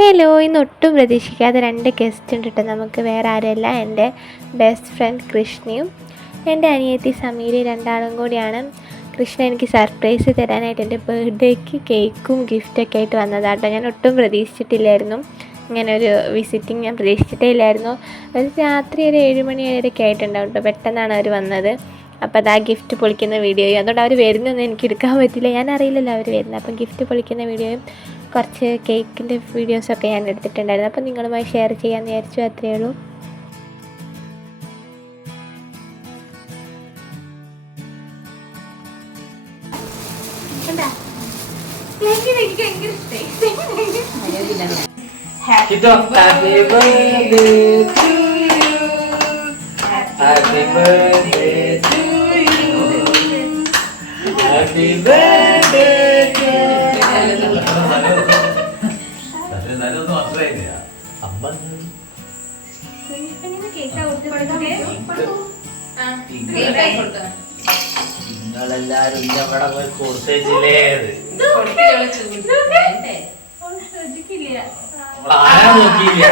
Hello, ഇന്ന് ഒട്ടും പ്രതീക്ഷിക്കാതെ 2 ഗസ്റ്റ് ഉണ്ട് കേട്ടോ. നമുക്ക് വേറെ ആരുമല്ല, എൻ്റെ ബെസ്റ്റ് ഫ്രണ്ട് കൃഷ്ണയും എൻ്റെ അനിയത്തി സമീരയും രണ്ടാളും കൂടിയാണ്. കൃഷ്ണ എനിക്ക് സർപ്രൈസ് തരാനായിട്ട് എൻ്റെ ബർത്ത്ഡേക്ക് കേക്കും ഗിഫ്റ്റൊക്കെ ആയിട്ട് വന്നതാണ് കേട്ടോ. ഞാൻ ഒട്ടും പ്രതീക്ഷിച്ചിട്ടില്ലായിരുന്നു, ഇങ്ങനെ ഒരു വിസിറ്റിംഗ് ഞാൻ പ്രതീക്ഷിച്ചിട്ടേ ഇല്ലായിരുന്നു. ഒരു രാത്രി ഒരു 7 മണി വരെയൊക്കെ ആയിട്ടുണ്ടാവും കേട്ടോ. പെട്ടെന്നാണ് അവർ വന്നത്. അപ്പോൾ അത് ആ ഗിഫ്റ്റ് പൊളിക്കുന്ന വീഡിയോയും, അതുകൊണ്ട് അവർ വരുന്നൊന്നും എനിക്ക് എടുക്കാൻ പറ്റില്ല, ഞാൻ അറിയില്ലല്ലോ അവർ വരുന്നത്. അപ്പം ഗിഫ്റ്റ് പൊളിക്കുന്ന വീഡിയോയും കുറച്ച് കേക്കിൻ്റെ വീഡിയോസൊക്കെ ഞാൻ എടുത്തിട്ടുണ്ടായിരുന്നു. അപ്പം നിങ്ങളുമായി ഷെയർ ചെയ്യാമെന്ന് വിചാരിച്ചു, അത്രയേ ഉള്ളൂ. Happy birthday to you. Happy birthday to you. Happy birthday to you. നല്ലൊന്നും അത്രയില്ല. നിങ്ങളെല്ലാരും ഇവിടെ പോയി കൊടുത്തേച്ചില്ലേ? ആരാ നോക്കിയില്ല?